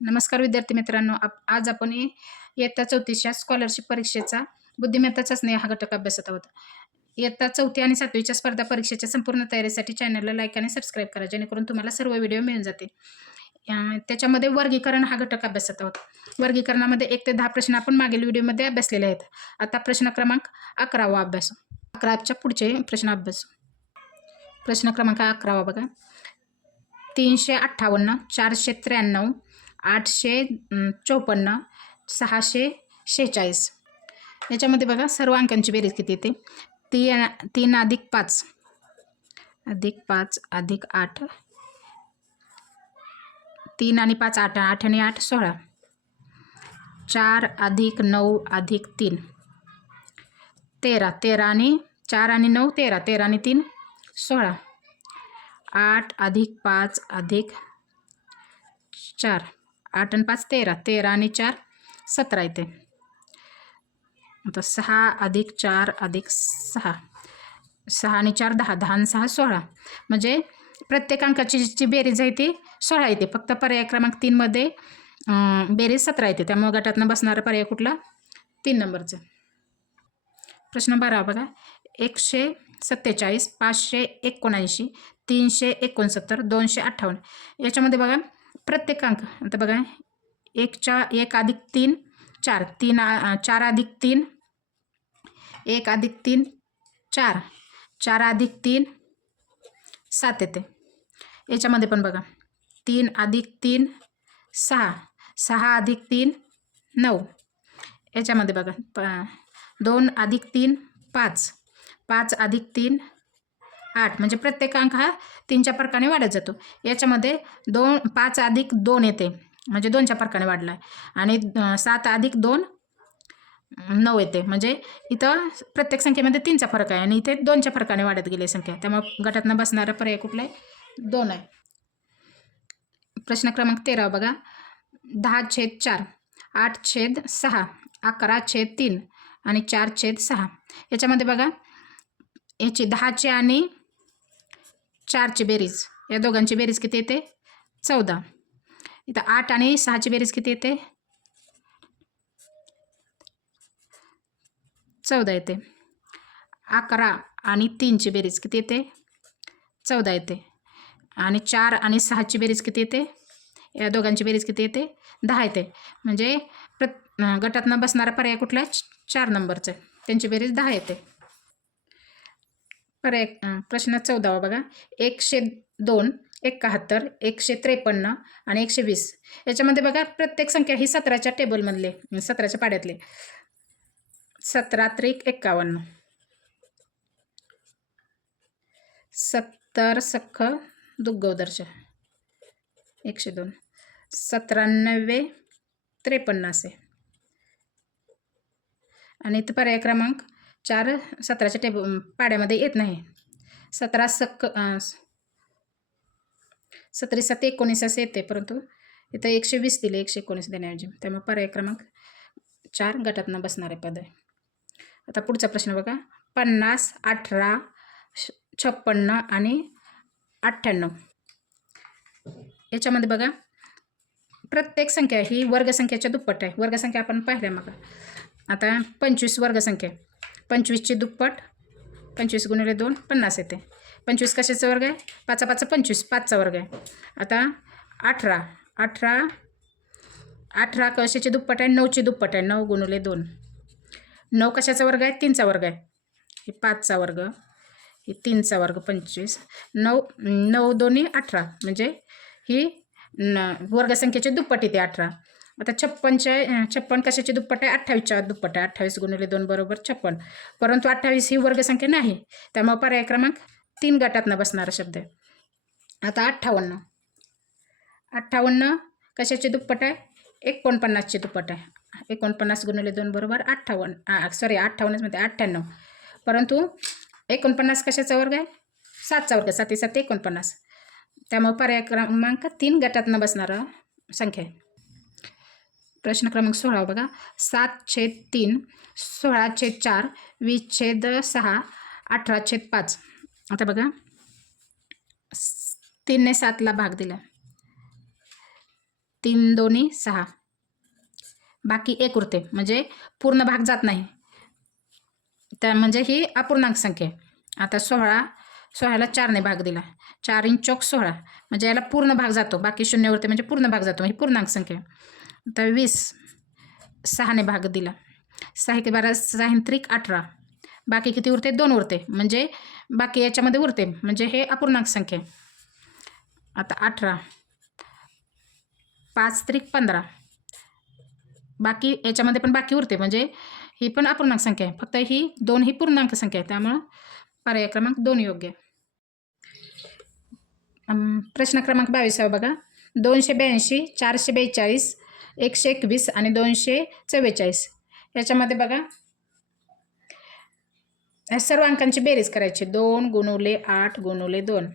नमस्कार विद्यार्थी मित्रांनो, आज आपण इयत्ता 4थीच्या स्कॉलरशिप परीक्षेचा बुद्धिमत्ता चाचणी हा घटक अभ्यासत आहोत. इयत्ता 4थी आणि 7वीच्या स्पर्धा परीक्षेच्या संपूर्ण तयारीसाठी चॅनलला लाईक आणि सबस्क्राईब करा, जेणेकरून तुम्हाला सर्व व्हिडिओ मिळून जातील. त्याच्यामध्ये वर्गीकरण हा घटक अभ्यासत आहोत. वर्गीकरणामध्ये 1 ते 10 प्रश्न आपण मागील व्हिडिओमध्ये अभ्यासलेले आहेत. आता प्रश्न क्रमांक 11वा अभ्यासू. 11च्या पुढचे प्रश्न अभ्यासू. प्रश्न क्रमांक 11वा बघा. 358, 493, 854, 646. याच्यामध्ये बघा सर्व अंकांची बेरीज किती येते. 3 अधिक 5 अधिक 5 अधिक 8, 3 आणि 5 8, 8 आणि 8 16, 4 अधिक 9 अधिक 3 13, 13 आणि 4 आणि 9 13, 13 आणि 3 16, 8 अधिक 5 अधिक 4, 8 आणि 5 13, 13 आणि 4 17 येते. आता 6 अधिक 4 अधिक 6, 6 आणि 4 10, 10 आणि 6 16. म्हणजे प्रत्येक अंकाची जी बेरीज आहे ती 16 येते. फक्त पर्याय क्रमांक 3 मध्ये बेरीज 17 येते. त्यामुळे गटातनं बसणारा पर्याय कुठला? 3 नंबरचा. प्रश्न 12 बघा. 147, 579, 369, 258. याच्यामध्ये बघा प्रत्येक अंक. आता बघा 1 अधिक 3 4, 4 अधिक 3 1 अधिक 3 4, 4 अधिक 3 7 येते. याच्यामध्ये पण बघा 3 अधिक 3 6, 6 अधिक 3 9. याच्यामध्ये बघा 2 अधिक 3 5, 5 अधिक 3 8. म्हणजे प्रत्येक अंक हा 3च्या फरकाने वाढत जातो. याच्यामध्ये 5 अधिक 2 येते, म्हणजे 2च्या फरकाने वाढला आहे. आणि 7 अधिक 2 9 येते. म्हणजे इथं प्रत्येक संख्येमध्ये 3चा फरक आहे आणि इथे 2च्या फरकाने वाढत गेली संख्या. त्यामुळे गटातनं बसणारा पर्याय कुठला आहे? 2 आहे. प्रश्न क्रमांक 13 बघा. 10/4, 8/6, 11/3 आणि 4/6. याच्यामध्ये बघा याची 10ची आणि 4ची बेरीज, या दोघांची बेरीज किती येते? 14. इथं 8 आणि 6ची बेरीज किती येते? 14 येते. 11 आणि 3ची बेरीज किती येते? 14 येते. आणि 4 आणि 6ची बेरीज किती येते? या दोघांची बेरीज किती येते? 10 येते. म्हणजे गटातनं बसणारा पर्याय कुठला आहे? 4 नंबरचा. त्यांची बेरीज 10 येते. पर्याय प्रश्न 14वा बघा. 102, 71, 153 आणि 120. याच्यामध्ये बघा प्रत्येक संख्या ही 17च्या टेबलमधले, 17च्या पाड्यातले. 17 त्रिक 51, 70 सख्ख दुग्गोदर्श 102, 97 53 असे. आणि इथं पर्याय क्रमांक 4 17च्या पाड्यामध्ये येत नाही. 17 सख्ख 17 7 19 असे येते, परंतु इथं 120 दिले, 119 देण्याऐवजी. त्यामुळे पर्याय क्रमांक 4 गटातनं बसणारे पद आहे. आता पुढचा प्रश्न बघा. 50, 18, 56 आणि 98. याच्यामध्ये बघा प्रत्येक संख्या ही वर्गसंख्येच्या दुप्पट आहे. वर्गसंख्या आपण पाहिल्या मग. आता 25 वर्गसंख्या, 25ची दुप्पट, 25 गुणिले 2 50 येते. 25 कशाचा वर्ग आहे? 5 5 25, 5चा वर्ग आहे. आता 18, 18 कशाची दुप्पट आहे? 9ची दुप्पट आहे. 9 गुणिले 2, 9 कशाचा वर्ग आहे? 3चा वर्ग आहे. हे 5चा वर्ग, हे 3चा वर्ग 25, 9 9 2 18. म्हणजे ही वर्गसंख्येची दुप्पट येते 18. आता 56 कशाची दुप्पट आहे? 28च्या दुप्पट आहे. 28 गुणिले 2 बरोबर 56. परंतु 28 ही वर्गसंख्या नाही. त्यामुळे पर्याय क्रमांक 3 गटातनं बसणारा शब्द आहे. आता 58, 58 कशाची दुप्पट आहे? 49ची दुप्पट आहे. 49 गुणिले 2 बरोबर 58 मध्ये 98. परंतु 49 कशाचा वर्ग आहे? 7चा वर्ग, 7 7 49. त्यामुळे पर्याय क्रमांक 3 गटातनं बसणारा संख्या आहे. प्रश्न क्रमांक 16 बघा. 7/3, 16/4, 20/6, 18/5. आता बघा 3 ने 7ला भाग दिला. 3 दोन्ही 6, बाकी 1 उरते, म्हणजे पूर्ण भाग जात नाही, त्या म्हणजे ही अपूर्णांक संख्या आहे. आता 16ला 4ने भाग दिला, 4 × 4 = 16, म्हणजे याला पूर्ण भाग जातो, बाकी 0 उरते म्हणजे पूर्ण भाग जातो, ही पूर्णांक संख्या आहे. आता 20 6ने भाग दिला, 6 × 12 6 × 3 = 18, बाकी किती उरते 2 उरते, म्हणजे बाकी याच्यामध्ये उरते, म्हणजे हे अपूर्णांक संख्या आहे. आता 18 5 × 3 = 15, बाकी याच्यामध्ये पण बाकी उरते, म्हणजे ही पण अपूर्णांक संख्या आहे, फक्त ही 2 ही पूर्णांक संख्या आहे, त्यामुळं पर्याय क्रमांक 2 योग्य. प्रश्न क्रमांक 22 बघा. 282 442 121 आणि 244 याच्यामध्ये बघा या सर्व अंकांची बेरीज करायची. 2 × 8 × 2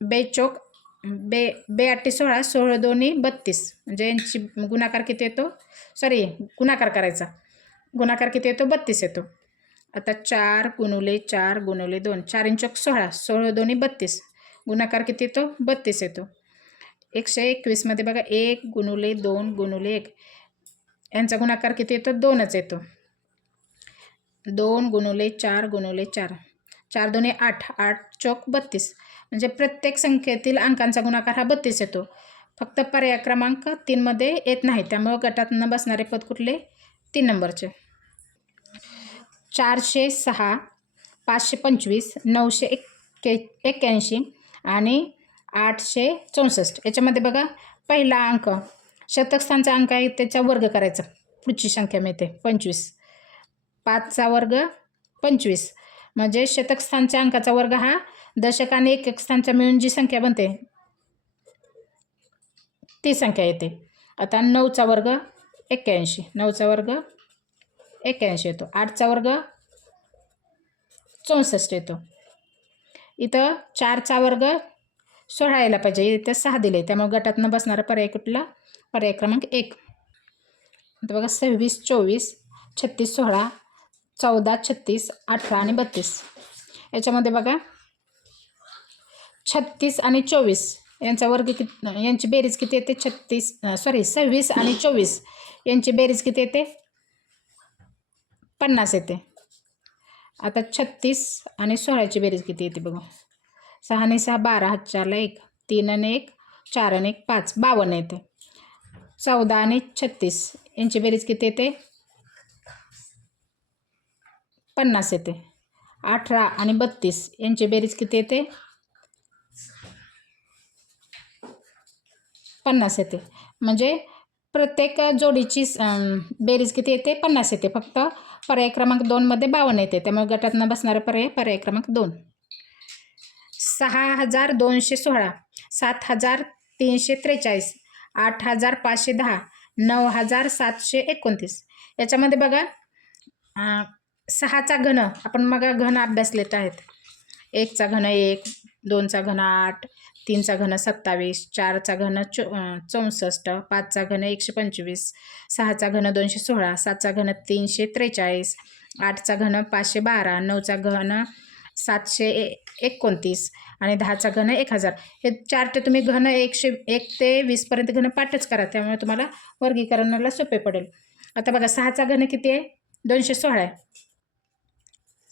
बेचोक बे 8 16 16 दोन्ही 32, म्हणजे यांची गुणाकार किती येतो, गुणाकार करायचा, गुणाकार किती येतो 32 येतो. आता 4 × 4 × 2 4 × 1 16 16 दोन्ही 32, गुणाकार किती येतो 32 येतो. 121 मध्ये बघा 1 × 2 × 1 यांचा गुणाकार किती येतो 2च येतो. 2 × 4 × 4 4 दोन्ही 8 8 चौक 32, म्हणजे प्रत्येक संख्येतील अंकांचा गुणाकार हा 32 येतो. फक्त पर्याय क्रमांक 3 मध्ये येत नाही, त्यामुळे गटात न बसणारे पद कुठले 3 नंबरचे. 406 525 981 आणि 864 याच्यामध्ये बघा पहिला अंक शतक स्थानचा अंक आहे, त्याचा वर्ग करायचा, पुढची संख्या मिळते 25, 5चा वर्ग 25, म्हणजे शतक स्थानच्या अंकाचा वर्ग हा दशक आणि एकक स्थानचा मिळून जी संख्या बनते ती संख्या येते. आता 9चा वर्ग 81, 9चा वर्ग 81 येतो, 8चा वर्ग 64 येतो. इथं 4चा वर्ग 16 यायला पाहिजे, इथं 6 दिले, त्यामुळे गटात न बसणारा पर्याय कुठला, पर्याय क्रमांक 1. आता बघा 26 24 36 16 14 36 18 आणि 32 याच्यामध्ये बघा 36 आणि 24 यांचा वर्ग किती, यांची बेरीज किती येते 26 आणि 24 यांची बेरीज किती येते 50 येते. आता 36 आणि 16ची बेरीज किती येते बघा, 6 आणि 6 12, हात 4ला 1, 3 आणि 1 4 आणि 1 5 52 येते. 14 आणि 36 यांची बेरीज किती येते 50 येते. 18 आणि 32 यांची बेरीज किती येते 50 येते, म्हणजे प्रत्येक जोडीची बेरीज किती येते 50 येते, फक्त पर्याय क्रमांक 2 मध्ये 52 येते, त्यामुळे गटात न बसणारा पर्याय क्रमांक 2. 6216 7343 8510 9729 याच्यामध्ये बघा 6चा घन आपण मग घन अभ्यासलेत आहेत. 1चा घन 1, 2चा घन 8, 3चा घन 27, 4चा घन 64, 5चा घन 125, 6चा घन 216, 7चा घन 343, 8चा घन 512, 9चा घन 729 आणि 10चा घन 1000. हे चार्ट तुम्ही घन 1 ते 20 पर्यंत घन पाठच करा, त्यामुळे तुम्हाला वर्गीकरणाला सोपे पडेल. आता बघा 6चा घन किती आहे 216 आहे,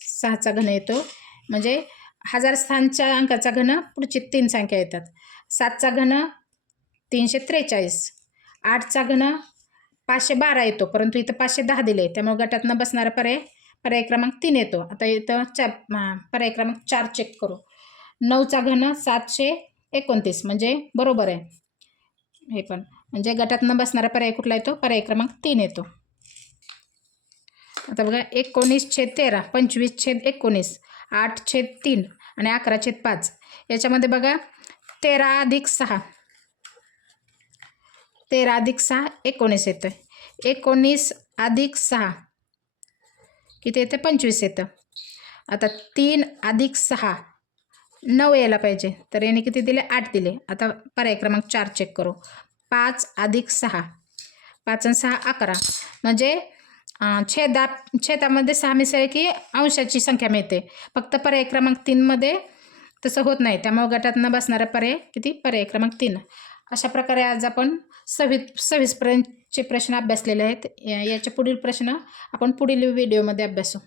6चा घन येतो, म्हणजे 1000 स्थानच्या अंकाचा घन पुढची 3 संख्या येतात. 7चा घन 343, 8चा घन 512 येतो, परंतु इथं 510 दिले, त्यामुळे गटात न बसणारा पर्याय क्रमांक 3 येतो. आता इथं पर्याय क्रमांक 4 चेक करू. 9चा घन 729, म्हणजे बरोबर आहे हे पण, म्हणजे गटात न बसणारा पर्याय कुठला येतो पर्याय क्रमांक 3 येतो. आता बघा 19/13 25/19 8/3 आणि 11/5 याच्यामध्ये बघा 13 + 6 19 येतं. 19 + 6 किती येतं 25 येतं. आता 3 + 6 9 यायला पाहिजे, तर याने किती दिले 8 दिले. आता पर्याय क्रमांक 4 चेक करू. 5 + 6 5 आणि 6 11, म्हणजे छेदामध्ये 6 मिसळले की अंशाची संख्या मिळते, फक्त पर्याय क्रमांक 3 मध्ये तसं होत नाही, त्यामुळे गटात न बसणारा पर्याय किती पर्याय क्रमांक 3. अशा प्रकारे आज आपण 26पर्यंतचे प्रश्न अभ्यासलेले आहेत. याचे पुढील प्रश्न आपण पुढील व्हिडिओमध्ये अभ्यासू.